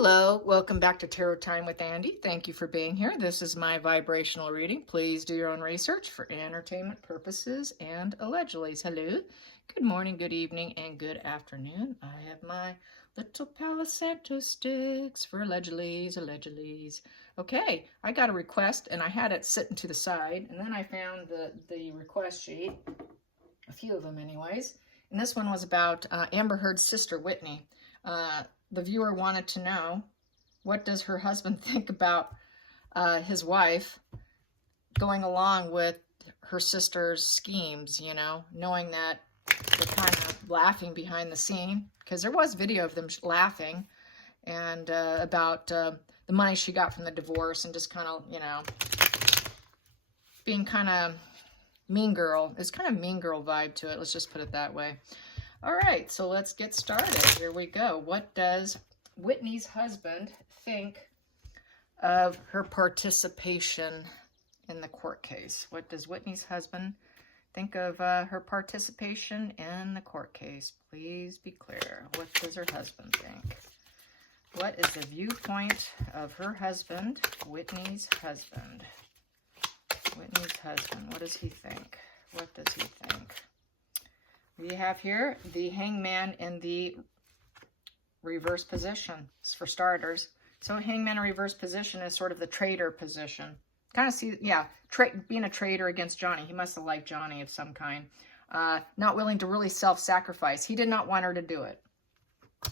Hello, welcome back to Tarot Time with Andy. Thank you for being here. This is my vibrational reading. Please do your own research for entertainment purposes and allegedly. Hello, good morning, good evening, and good afternoon. I have my little Palo Santo sticks for allegedlys. Okay, I got a request and I had it sitting to the side, and then I found the request sheet, a few of them anyways, and this one was about Amber Heard's sister, Whitney. The viewer wanted to know, what does her husband think about his wife going along with her sister's schemes, you know, knowing that they're kind of laughing behind the scene, because there was video of them laughing, and about the money she got from the divorce, and just kind of, you know, being kind of mean girl. It's kind of mean girl vibe to it. Let's just put it that way. All right, so let's get started. Here we go. What does Whitney's husband think of her participation in the court case? What does Whitney's husband think of her participation in the court case? Please be clear. What does her husband think? What is the viewpoint of her husband, Whitney's husband? Whitney's husband, what does he think? What does he think? We have here the hangman in the reverse position, for starters. So hangman in reverse position is sort of the traitor position. Kind of see, yeah, being a traitor against Johnny. He must have liked Johnny of some kind. Not willing to really self-sacrifice. He did not want her to do it,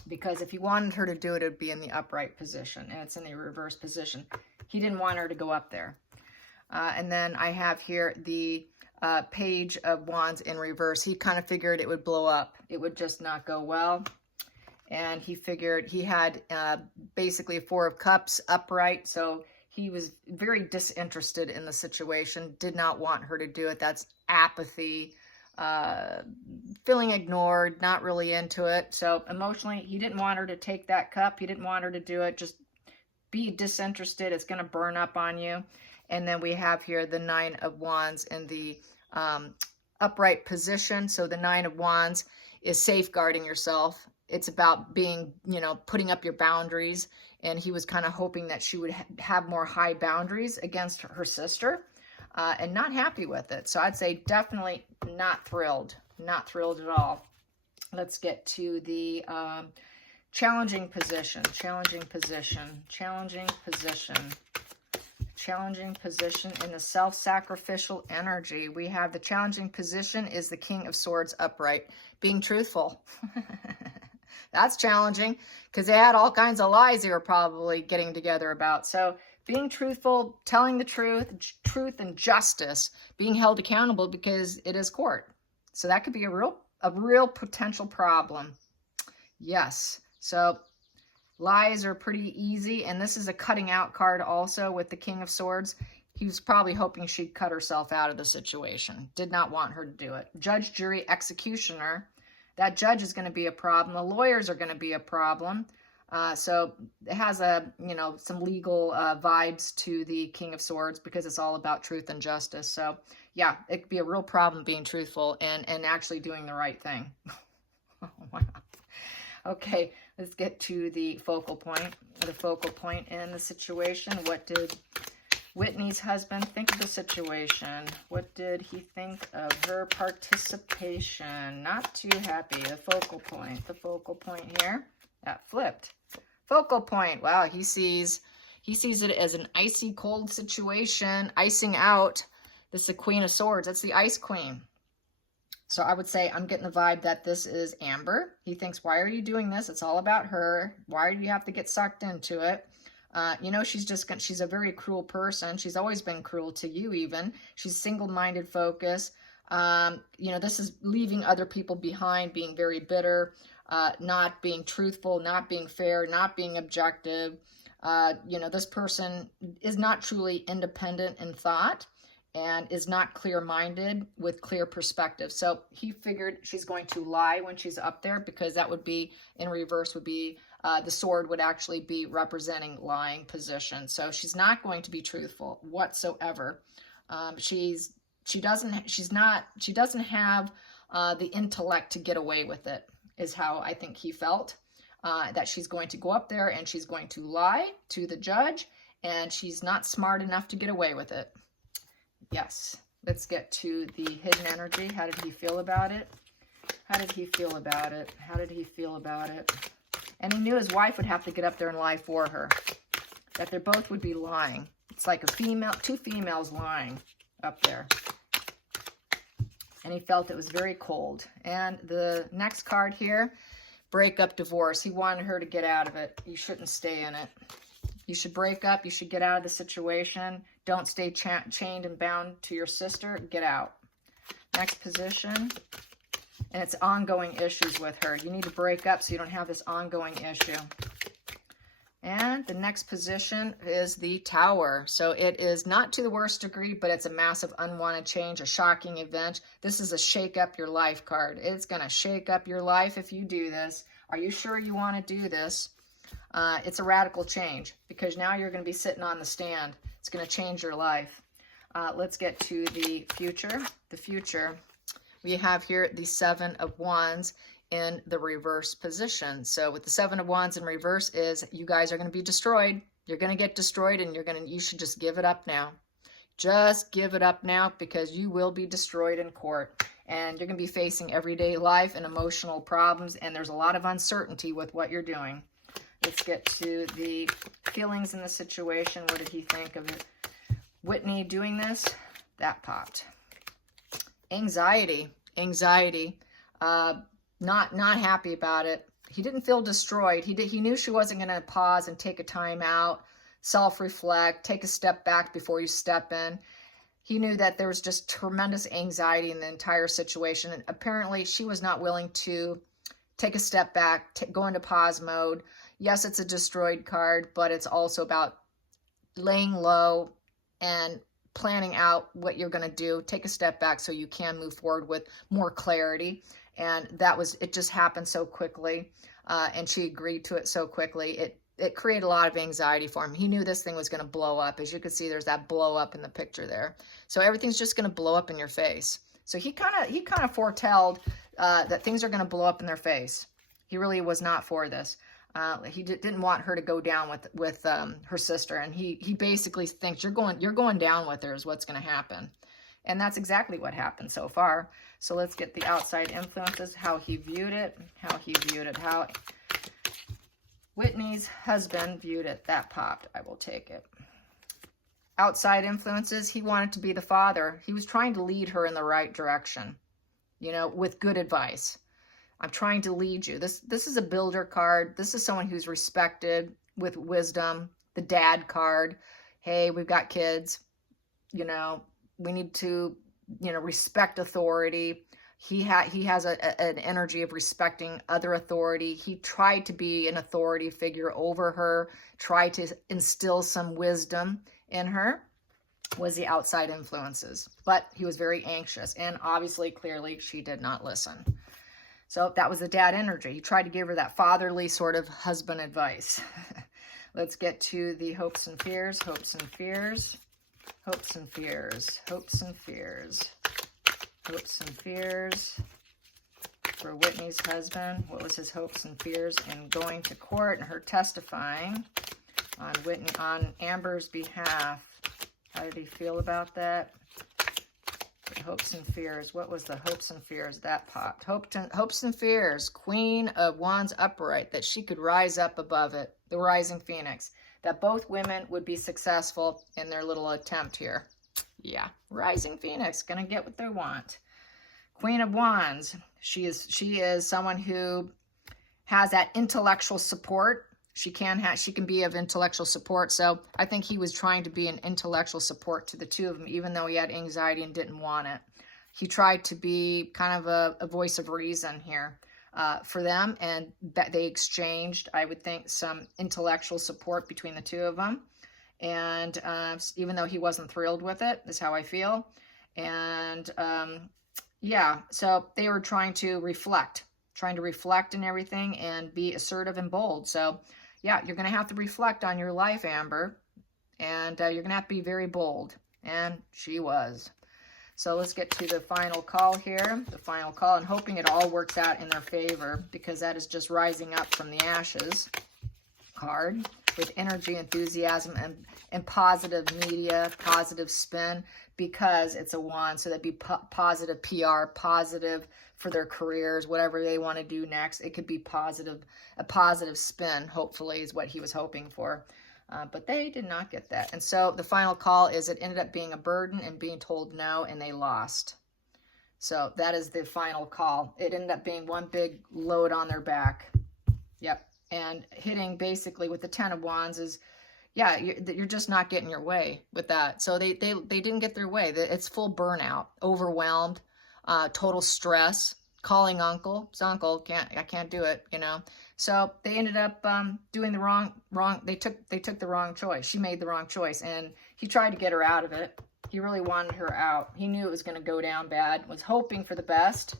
because if he wanted her to do it, it would be in the upright position, and it's in the reverse position. He didn't want her to go up there. And then I have here the Page of Wands in reverse. He kind of figured it would blow up. It would just not go well. And he figured he had basically a Four of Cups upright. So he was very disinterested in the situation. Did not want her to do it. That's apathy, feeling ignored, not really into it. So emotionally, he didn't want her to take that cup. He didn't want her to do it. Just be disinterested. It's going to burn up on you. And then we have here the Nine of Wands in the upright position. So the Nine of Wands is safeguarding yourself. It's about being, you know, putting up your boundaries. And he was kind of hoping that she would have more high boundaries against her sister, and not happy with it. So I'd say definitely not thrilled. Not thrilled at all. Let's get to the challenging position. Challenging position. Challenging position. Challenging position in the self-sacrificial energy. We have the challenging position is the King of Swords upright. Being truthful. That's challenging, because they had all kinds of lies they were probably getting together about. So being truthful, telling the truth and justice, being held accountable, because it is court. So that could be a real potential problem. Yes. So lies are pretty easy, and this is a cutting out card also with the King of Swords. He was probably hoping she'd cut herself out of the situation. Did not want her to do it. Judge, jury, executioner. That judge is going to be a problem. The lawyers are going to be a problem. So it has some legal vibes to the King of Swords, because it's all about truth and justice. So yeah, it could be a real problem being truthful and actually doing the right thing. Oh, wow. Okay, let's get to the focal point. The focal point in the situation. What did Whitney's husband think of the situation? What did he think of her participation? Not too happy. The focal point. The focal point here. That flipped. Focal point. Wow, he sees it as an icy cold situation. Icing out. This is the Queen of Swords. That's the Ice Queen. So I would say I'm getting the vibe that this is Amber. He thinks, why are you doing this? It's all about her. Why do you have to get sucked into it? You know, she's a very cruel person. She's always been cruel to you even. She's single-minded focus. You know, this is leaving other people behind, being very bitter, not being truthful, not being fair, not being objective. You know, this person is not truly independent in thought, and is not clear-minded with clear perspective. So he figured she's going to lie when she's up there, because that would be, in reverse, would be, the sword would actually be representing lying position. So she's not going to be truthful whatsoever. She doesn't have the intellect to get away with it, is how I think he felt. that she's going to go up there and she's going to lie to the judge, and she's not smart enough to get away with it. Yes. Let's get to the hidden energy. How did he feel about it? How did he feel about it? How did he feel about it? And he knew his wife would have to get up there and lie for her. That they both would be lying. It's like two females lying up there. And he felt it was very cold. And the next card here, break up, divorce. He wanted her to get out of it. You shouldn't stay in it. You should break up. You should get out of the situation. Don't stay chained and bound to your sister. Get out. Next position. And it's ongoing issues with her. You need to break up so you don't have this ongoing issue. And the next position is the Tower. So it is not to the worst degree, but it's a massive unwanted change, a shocking event. This is a shake up your life card. It's going to shake up your life if you do this. Are you sure you want to do this? It's a radical change because now you're going to be sitting on the stand. It's going to change your life. Let's get to the future. The future. We have here the Seven of Wands in the reverse position. So with the Seven of Wands in reverse is you guys are going to be destroyed. You're going to get destroyed, and you should just give it up now. Just give it up now because you will be destroyed in court. And you're going to be facing everyday life and emotional problems, and there's a lot of uncertainty with what you're doing. Let's get to the feelings in the situation. What did he think of it? Whitney doing this? That popped. Anxiety. Not happy about it. He didn't feel destroyed. He knew she wasn't going to pause and take a time out, self-reflect, take a step back before you step in. He knew that there was just tremendous anxiety in the entire situation. And apparently she was not willing to take a step back, go into pause mode. Yes, it's a destroyed card, but it's also about laying low and planning out what you're going to do. Take a step back so you can move forward with more clarity. And it just happened so quickly. And she agreed to it so quickly. It created a lot of anxiety for him. He knew this thing was going to blow up. As you can see, there's that blow up in the picture there. So everything's just going to blow up in your face. So he kind of foretold that things are going to blow up in their face. He really was not for this. He didn't want her to go down with her sister, and he basically thinks you're going down with her is what's going to happen, and that's exactly what happened so far. So let's get the outside influences, how he viewed it, how Whitney's husband viewed it. That popped. I will take it. Outside influences, he wanted to be the father. He was trying to lead her in the right direction, with good advice. I'm trying to lead you. This is a builder card. This is someone who's respected with wisdom. The dad card. Hey, we've got kids. We need to, respect authority. He has an energy of respecting other authority. He tried to be an authority figure over her, tried to instill some wisdom in her, was the outside influences. But he was very anxious, and obviously, clearly, she did not listen. So that was the dad energy. He tried to give her that fatherly sort of husband advice. Let's get to the hopes and fears, hopes and fears, hopes and fears, hopes and fears, hopes and fears for Whitney's husband. What was his hopes and fears in going to court and her testifying on Amber's behalf? How did he feel about that? Hopes and fears. What was the hopes and fears? That popped. Hopes and fears. Queen of Wands upright. That she could rise up above it. The rising phoenix. That both women would be successful in their little attempt here. Yeah. Rising phoenix. Gonna get what they want. Queen of Wands. She is someone who has that intellectual support. She can be of intellectual support. So I think he was trying to be an intellectual support to the two of them, even though he had anxiety and didn't want it. He tried to be kind of a voice of reason here for them, and that they exchanged, I would think, some intellectual support between the two of them. And even though he wasn't thrilled with it, is how I feel. And yeah, so they were trying to reflect and everything and be assertive and bold. So yeah, you're going to have to reflect on your life, Amber, and you're going to have to be very bold, and she was. So let's get to the final call here, the final call, and hoping it all works out in their favor, because that is just rising up from the ashes card with energy, enthusiasm, and positive media, positive spin, because it's a wand. So that'd be positive PR, positive for their careers, whatever they want to do next. It could be positive, a positive spin, hopefully, is what he was hoping for. But they did not get that. And so the final call is it ended up being a burden and being told no, and they lost. So that is the final call. It ended up being one big load on their back. Yep. And hitting basically with the 10 of Wands is, yeah, you're just not getting your way with that. So they didn't get their way. It's full burnout, overwhelmed, total stress, calling uncle. It's uncle, I can't do it, you know. So they ended up doing the wrong. They took the wrong choice. She made the wrong choice, and he tried to get her out of it. He really wanted her out. He knew it was going to go down bad. Was hoping for the best,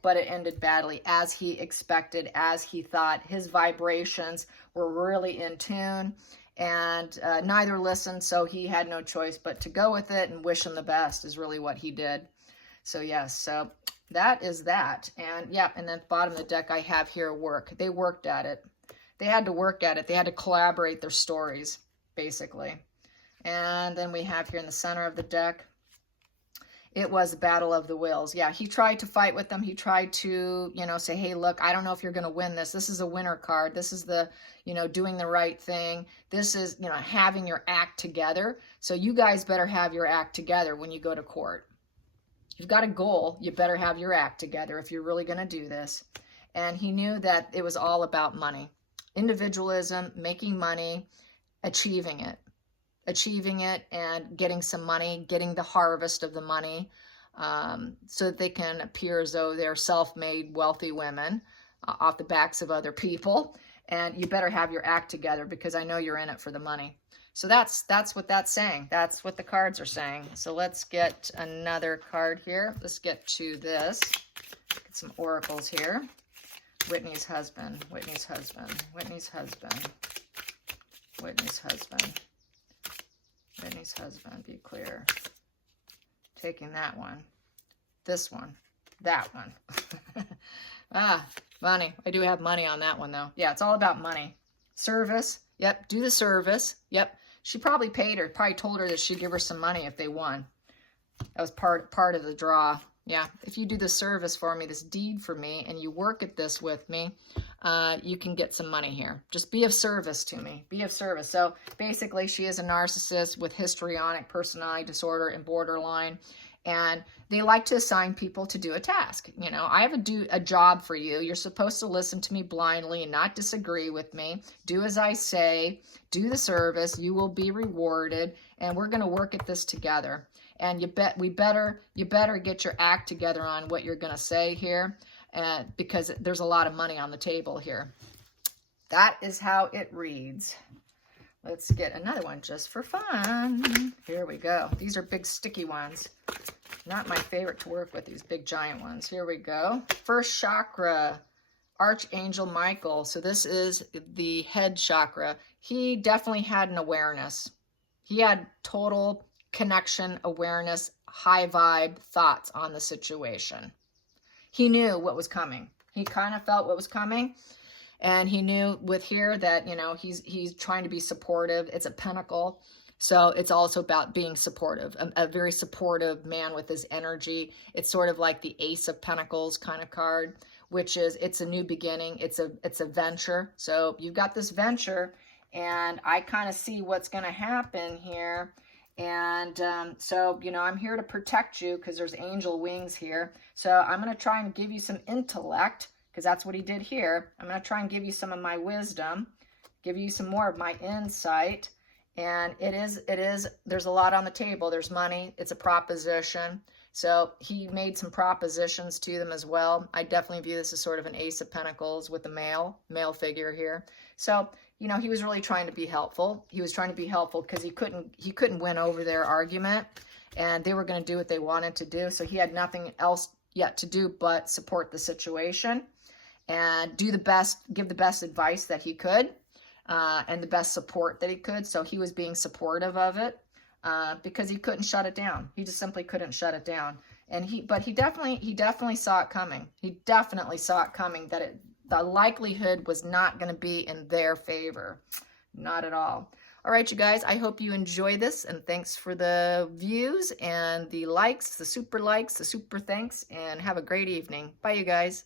but it ended badly, as he expected, as he thought. His vibrations were really in tune, and neither listened. So he had no choice but to go with it and wish him the best. Is really what he did. So yes. So that is that. And yeah, and then bottom of the deck I have here work. They worked at it. They had to work at it. They had to collaborate their stories, basically. And then we have here in the center of the deck, it was a battle of the wills. Yeah, he tried to fight with them. He tried to, you know, say, hey, look, I don't know if you're going to win this. This is a winner card. This is the, you know, doing the right thing. This is, you know, having your act together. So you guys better have your act together when you go to court. You've got a goal, you better have your act together if you're really going to do this. And he knew that it was all about money. Individualism, making money, achieving it and getting some money, getting the harvest of the money, so that they can appear as though they're self-made, wealthy women off the backs of other people. And you better have your act together, because I know you're in it for the money. So that's what that's saying. That's what the cards are saying. So let's get another card here. Let's get to this. Get some oracles here. Whitney's husband, Whitney's husband, Whitney's husband, Whitney's husband, Whitney's husband, be clear. Taking that one, this one, that one. Money. I do have money on that one, though. Yeah, it's all about money. Service. Yep, do the service. Yep. She probably paid her, probably told her that she'd give her some money if they won. That was part of the draw. Yeah, if you do the service for me, this deed for me, and you work at this with me, you can get some money here. Just be of service to me. Be of service. So basically, she is a narcissist with histrionic personality disorder and borderline. And they like to assign people to do a task. You know, I have a job for you. You're supposed to listen to me blindly and not disagree with me. Do as I say. Do the service. You will be rewarded. And we're going to work at this together. And you better get your act together on what you're going to say here, because there's a lot of money on the table here. That is how it reads. Let's get another one just for fun. Here we go. These are big sticky ones. Not my favorite to work with, these big giant ones. Here we go. First chakra, Archangel Michael. So this is the head chakra. He definitely had an awareness. He had total connection, awareness, high vibe thoughts on the situation. He knew what was coming. He kind of felt what was coming. And he knew with here that, you know, he's trying to be supportive. It's a pentacle. So it's also about being supportive, a very supportive man with his energy. It's sort of like the Ace of Pentacles kind of card, which is, it's a new beginning. It's a venture. So you've got this venture, and I kind of see what's going to happen here. And so, you know, I'm here to protect you because there's angel wings here. So I'm going to try and give you some intellect, because that's what he did here. I'm going to try and give you some of my wisdom, give you some more of my insight. And there's a lot on the table. There's money. It's a proposition. So he made some propositions to them as well. I definitely view this as sort of an Ace of Pentacles with a male figure here. So, you know, he was really trying to be helpful. He was trying to be helpful because he couldn't win over their argument, and they were going to do what they wanted to do. So he had nothing else yet to do but support the situation and do the best, give the best advice that he could, and the best support that he could. So he was being supportive of it. because he couldn't shut it down. He just simply couldn't shut it down. And he definitely saw it coming. He definitely saw it coming, that the likelihood was not going to be in their favor. Not at all. All right, you guys, I hope you enjoy this, and thanks for the views and the likes, the super thanks, and have a great evening. Bye, you guys.